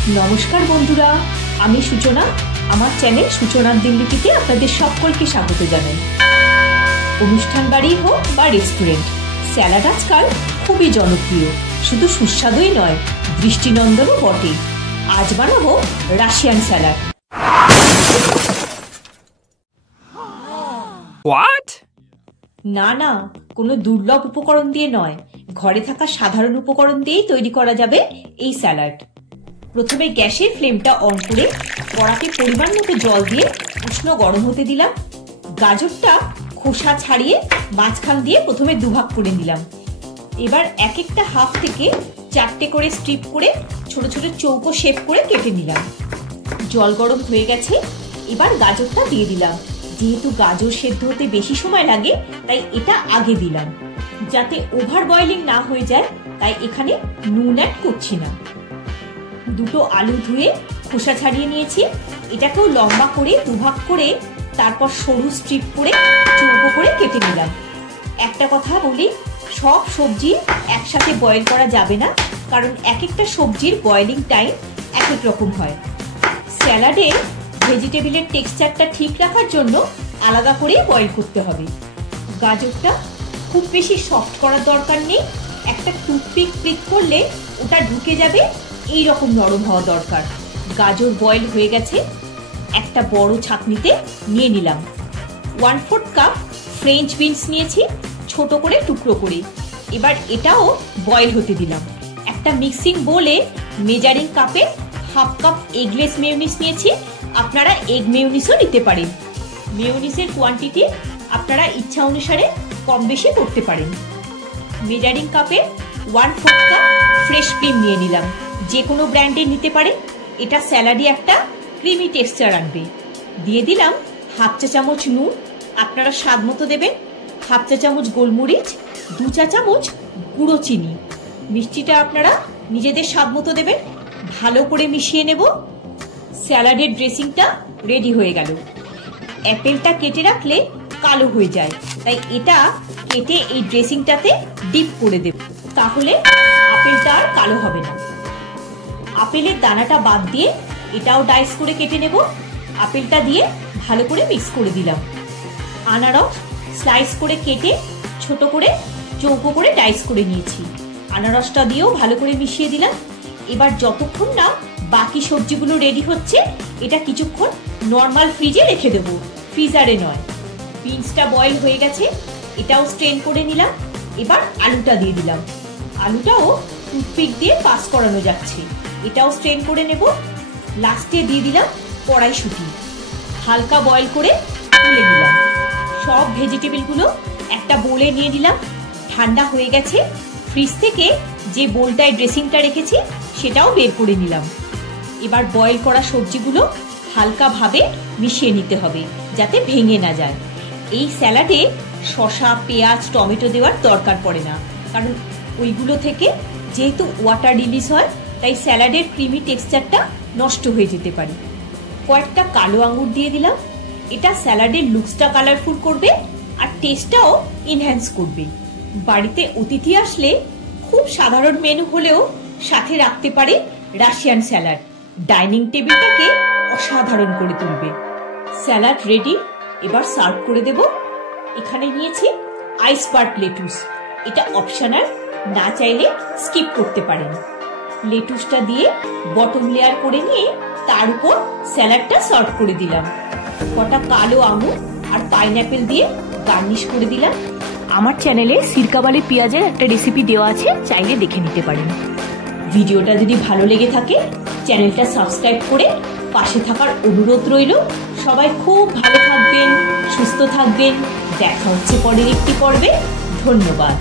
নমস্কার বন্ধুরা, আমি সূচনা। আমার চ্যানেল সূচনার দিনলিপিতে আপনাদের সকলকে স্বাগত জানাই। অনুষ্ঠান বাড়ি হোক বা রেস্টুরেন্ট, স্যালাড আজকাল খুবই জনপ্রিয়। শুধু সুস্বাদুই নয়, দৃষ্টিনন্দনও বটে। আজ বানাবো রাশিয়ান স্যালাড। What? না, কোনো দুর্লভ উপকরণ দিয়ে নয়, ঘরে থাকা সাধারণ উপকরণ দিয়েই তৈরি করা যাবে এই স্যালাড। প্রথমে গ্যাসের ফ্লেমটা অন করে কড়াতে পরিমাণ মতো জল দিয়ে উষ্ণ গরম হতে দিলাম। গাজরটা খোসা ছাড়িয়ে মাঝখান দিয়ে প্রথমে দুভাগ করে নিলাম। এবার এক একটা হাফ থেকে 4টে করে স্ট্রিপ করে ছোট ছোট চৌকো শেপ করে কেটে নিলাম। জল গরম হয়ে গেছে, এবার গাজরটা দিয়ে দিলাম। যেহেতু গাজর সেদ্ধ হতে বেশি সময় লাগে, তাই এটা আগে দিলাম। যাতে ওভার বয়েলিং না হয়ে যায়, তাই এখানে নুন অ্যাড করছি না। দুটো আলু ধুয়ে খোসা ছাড়িয়ে নিয়েছি। এটাকেও লম্বা করে দুভাগ করে তারপর সরু স্ট্রিপ করে চৌকো করে কেটে নিলাম। একটা কথা বলি, সব সবজি একসাথে বয়েল করা যাবে না, কারণ এক একটা সবজির বয়েলিং টাইম এক এক রকম হয়। স্যালাডে ভেজিটেবিলের টেক্সচারটা ঠিক রাখার জন্য আলাদা করে বয়েল করতে হবে। গাজরটা খুব বেশি সফট করার দরকার নেই, একটা টুথপিক প্রিক করলে ওটা ঢুকে যাবে, এই রকম নরম হওয়া দরকার। গাজর বয়েল হয়ে গেছে, একটা বড় ছাঁকনিতে নিয়ে নিলাম। 1/4 কাপ ফ্রেঞ্চ বিনস নিয়েছি, ছোট করে টুকরো করে। এবার এটাও বয়েল হতে দিলাম। একটা মিক্সিং বোলে মেজারিং কাপে 1/2 কাপ এগলেস মেয়োনিজ নিয়েছি। আপনারা এগ মেয়োনিজও নিতে পারেন। মেয়োনিজের কোয়ান্টিটি আপনারা ইচ্ছা অনুসারে কম বেশি করতে পারেন। মেজারিং কাপে 1/4 কাপ ফ্রেশ ক্রিম নিয়ে নিলাম। যে কোনো ব্র্যান্ডের নিতে পারেন, এটা স্যালাডে একটা ক্রিমি টেক্সচার আনবে। দিয়ে দিলাম 1/2 চা চামচ নুন, আপনারা স্বাদ মতো দেবেন। 1/2 চা চামচ গোলমরিচ, 2 চা চামচ গুঁড়ো চিনি। মিষ্টিটা আপনারা নিজেদের স্বাদ মতো দেবেন। ভালো করে মিশিয়ে নেব। স্যালাডের ড্রেসিংটা রেডি হয়ে গেল। অ্যাপেলটা কেটে রাখলে কালো হয়ে যায়, তাই এটা কেটে এই ড্রেসিংটাতে ডিপ করে দেব, তাহলে আপেলটা আর কালো হবে না। আপেলের দানাটা বাদ দিয়ে এটাও ডাইস করে কেটে নেব। আপেলটা দিয়ে ভালো করে মিক্স করে দিলাম। আনারস স্লাইস করে কেটে ছোট করে চৌকো করে ডাইস করে নিয়েছি। আনারসটা দিয়েও ভালো করে মিশিয়ে দিলাম। এবার যতক্ষণ না বাকি সবজিগুলো রেডি হচ্ছে, এটা কিছুক্ষণ নর্মাল ফ্রিজে রেখে দেবো, ফ্রিজারে নয়। বিনসটা বয়েল হয়ে গেছে, এটাও স্ট্রেন করে নিলাম। এবার আলুটা দিয়ে দিলাম। আলুটাও টুথপিক দিয়ে পাস করানো যাচ্ছে, এটাও স্ট্রেন করে নেব। লাস্টে দিয়ে দিলাম কড়াইশুঁটি, হালকা বয়েল করে তুলে নিলাম। সব ভেজিটেবলগুলো একটা বোলে নিয়ে নিলাম। ঠান্ডা হয়ে গেছে, ফ্রিজ থেকে যে বোলটায় ড্রেসিংটা রেখেছি সেটাও বের করে নিলাম। এবার বয়েল করা সবজিগুলো হালকাভাবে মিশিয়ে নিতে হবে, যাতে ভেঙে না যায়। এই স্যালাডে শসা, পেঁয়াজ, টমেটো দেওয়ার দরকার পড়ে না, কারণ ওইগুলো থেকে যেহেতু ওয়াটার রিলিজ হয়, তাই স্যালাডের ক্রিমি টেক্সচারটা নষ্ট হয়ে যেতে পারে। কয়েকটা কালো আঙুর দিয়ে দিলাম। এটা স্যালাডের লুকসটা কালারফুল করবে আর টেস্টটাও এনহ্যান্স করবে। বাড়িতে অতিথি আসলে খুব সাধারণ মেনু হলেও সাথে রাখতে পারে রাশিয়ান স্যালাড, ডাইনিং টেবিলটাকে অসাধারণ করে তুলবে। স্যালাড রেডি, এবার সার্ভ করে দেব। এখানে নিয়েছি আইসবার্গ লেটুস, এটা অপশনাল, না চাইলে স্কিপ করতে পারেন। লেটুসটা দিয়ে বটম লেয়ার করে নিয়ে তার উপর স্যালাডটা সার্ভ করে দিলাম। কটা কালো আঙুর আর পাইনঅ্যাপেল দিয়ে গার্নিশ করে দিলাম। আমার চ্যানেলে সিরকাবালি পেঁয়াজের একটা রেসিপি দেওয়া আছে, চাইলে দেখে নিতে পারেন। ভিডিওটা যদি ভালো লেগে থাকে, চ্যানেলটা সাবস্ক্রাইব করে পাশে থাকার অনুরোধ রইল। সবাই খুব ভালো থাকবেন, সুস্থ থাকবেন। দেখা হচ্ছে পরের একটি পর্বে। ধন্যবাদ।